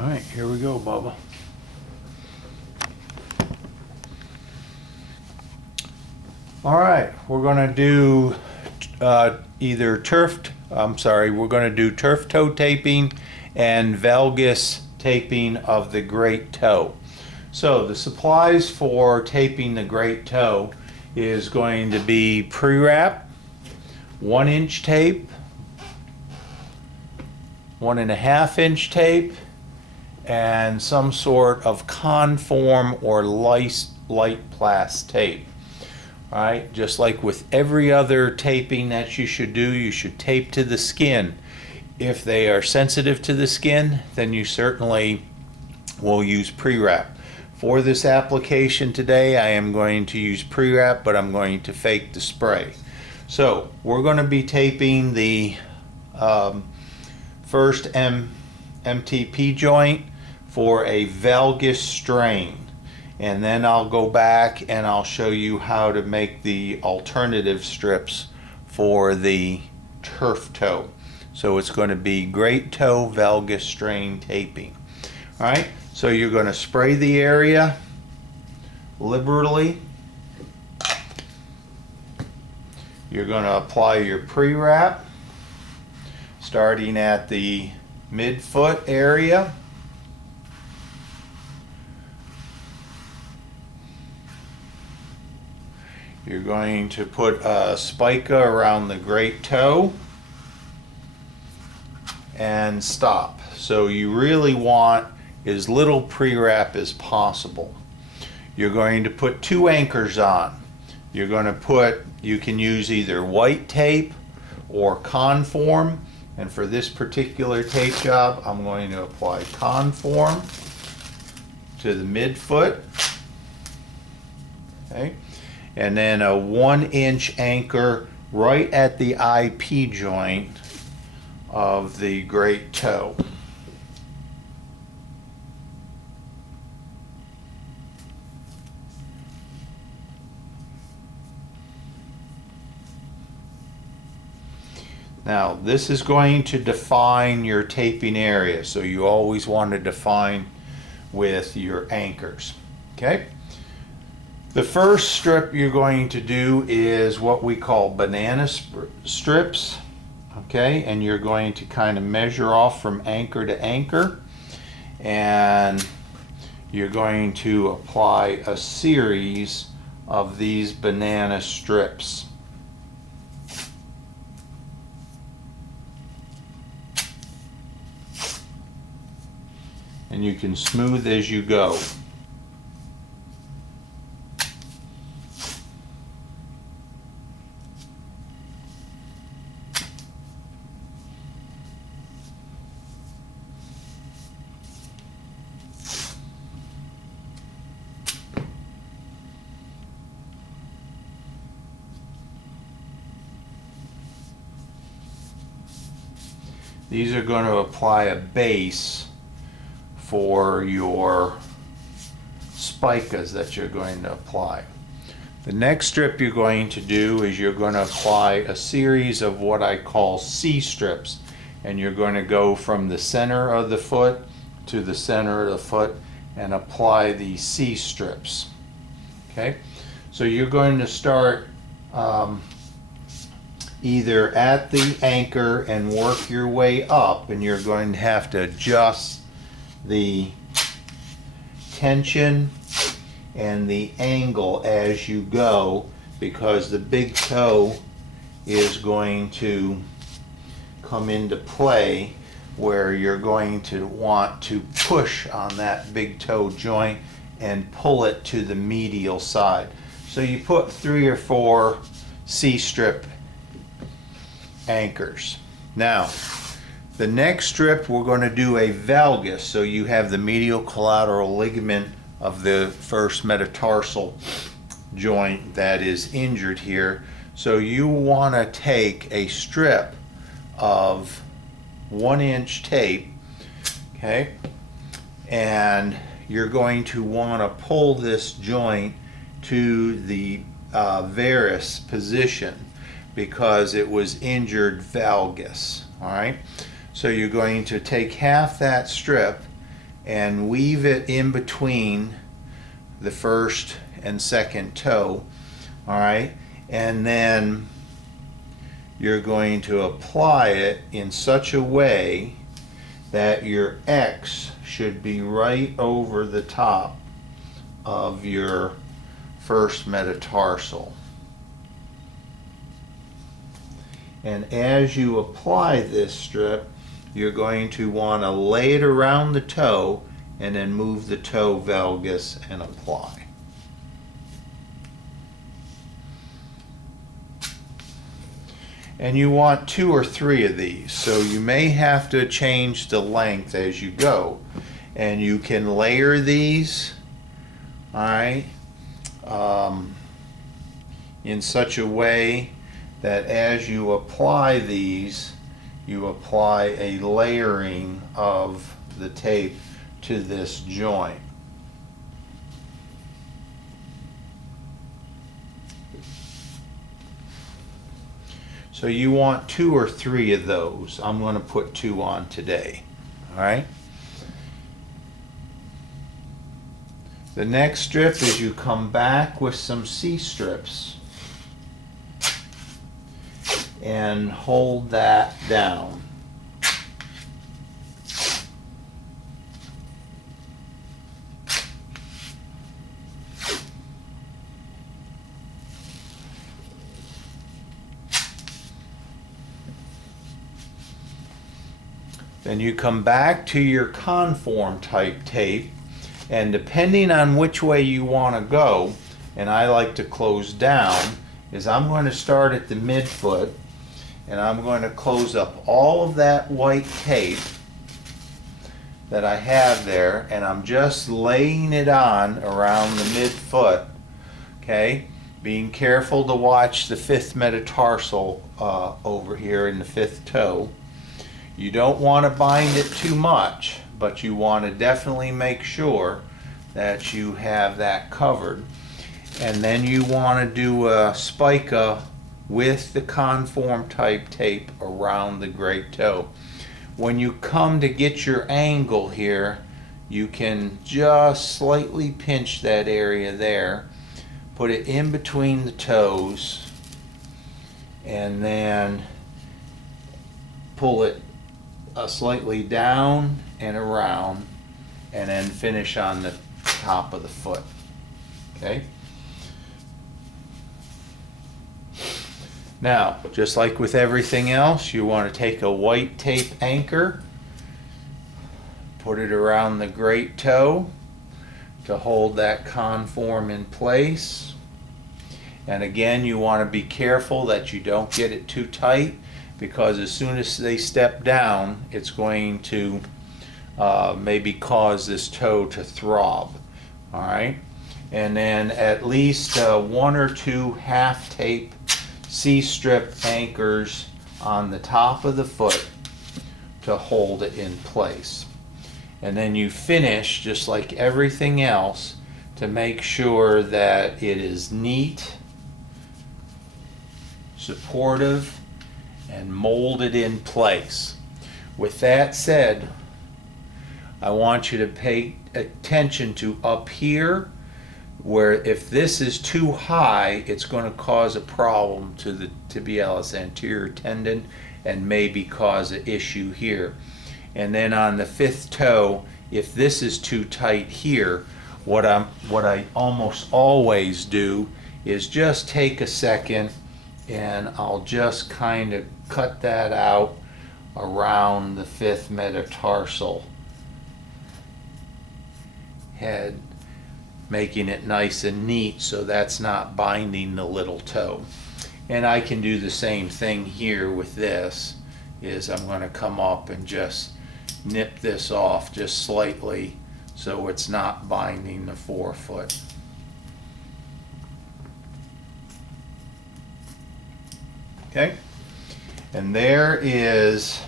All right, here we go, Bubba. All right, we're gonna do we're gonna do turf toe taping and valgus taping of the great toe. So the supplies for taping the great toe is going to be pre-wrap, 1-inch tape, 1.5-inch tape, and some sort of conform or light plast tape. All right, just like with every other taping that you should do, you should tape to the skin. If they are sensitive to the skin, then you certainly will use pre-wrap. For this application today, I am going to use pre-wrap, but I'm going to fake the spray. So we're going to be taping the first MTP joint for a valgus strain. And then I'll go back and I'll show you how to make the alternative strips for the turf toe. So it's going to be great toe valgus strain taping. All right, so you're going to spray the area liberally. You're going to apply your pre-wrap starting at the midfoot area. You're going to put a spica around the great toe and stop. So you really want as little pre-wrap as possible. You're going to put 2 anchors on. You're going to put, you can use either white tape or conform, and for this particular tape job I'm going to apply conform to the midfoot. Okay. And then a 1-inch anchor right at the IP joint of the great toe. Now this is going to define your taping area, so you always want to define with your anchors. Okay? The first strip you're going to do is what we call banana strips, okay? And you're going to kind of measure off from anchor to anchor, and you're going to apply a series of these banana strips. And you can smooth as you go. These are going to apply a base for your spicas that you're going to apply. The next strip you're going to do is you're going to apply a series of what I call C strips, and you're going to go from the center of the foot to the center of the foot and apply the C strips. Okay, so you're going to start either at the anchor and work your way up, and you're going to have to adjust the tension and the angle as you go, because the big toe is going to come into play where you're going to want to push on that big toe joint and pull it to the medial side. So you put 3 or 4 C-strip anchors. Now, the next strip we're going to do a valgus, so you have the medial collateral ligament of the first metatarsal joint that is injured here. So you want to take a strip of 1-inch tape, okay, and you're going to want to pull this joint to the varus position because it was injured valgus. All right, so you're going to take half that strip and weave it in between the first and second toe. All right, and then you're going to apply it in such a way that your X should be right over the top of your first metatarsal. And as you apply this strip, you're going to want to lay it around the toe and then move the toe valgus and apply. And you want 2 or 3 of these, so you may have to change the length as you go. And you can layer these, all right, in such a way that as you apply these, you apply a layering of the tape to this joint. So you want 2 or 3 of those. I'm going to put 2 on today. All right. The next strip is you come back with some C-strips and hold that down. Then you come back to your conform type tape, and depending on which way you want to go, and I like to close down, is I'm going to start at the midfoot and I'm going to close up all of that white tape that I have there, and I'm just laying it on around the midfoot, okay? Being careful to watch the 5th metatarsal over here in the 5th toe. You don't want to bind it too much, but you want to definitely make sure that you have that covered. And then you want to do a spica with the conform type tape around the great toe. When you come to get your angle here, you can just slightly pinch that area there, put it in between the toes, and then pull it slightly down and around, and then finish on the top of the foot. Okay? Now, just like with everything else, you want to take a white tape anchor, put it around the great toe to hold that conform in place. And again, you want to be careful that you don't get it too tight, because as soon as they step down, it's going to maybe cause this toe to throb. All right? And then at least 1 or 2 half tape C-strip anchors on the top of the foot to hold it in place. And then you finish just like everything else to make sure that it is neat, supportive, and molded in place. With that said, I want you to pay attention to up here, where if this is too high, it's going to cause a problem to the tibialis anterior tendon and maybe cause an issue here. And then on the 5th toe, if this is too tight here, what I almost always do is just take a second and I'll just kind of cut that out around the 5th metatarsal head, making it nice and neat so that's not binding the little toe. And I can do the same thing here with this, is I'm going to come up and just nip this off just slightly so it's not binding the forefoot. Okay, and there is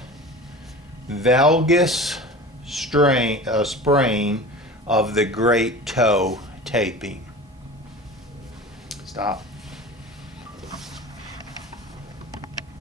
valgus sprain of the great toe taping. Stop.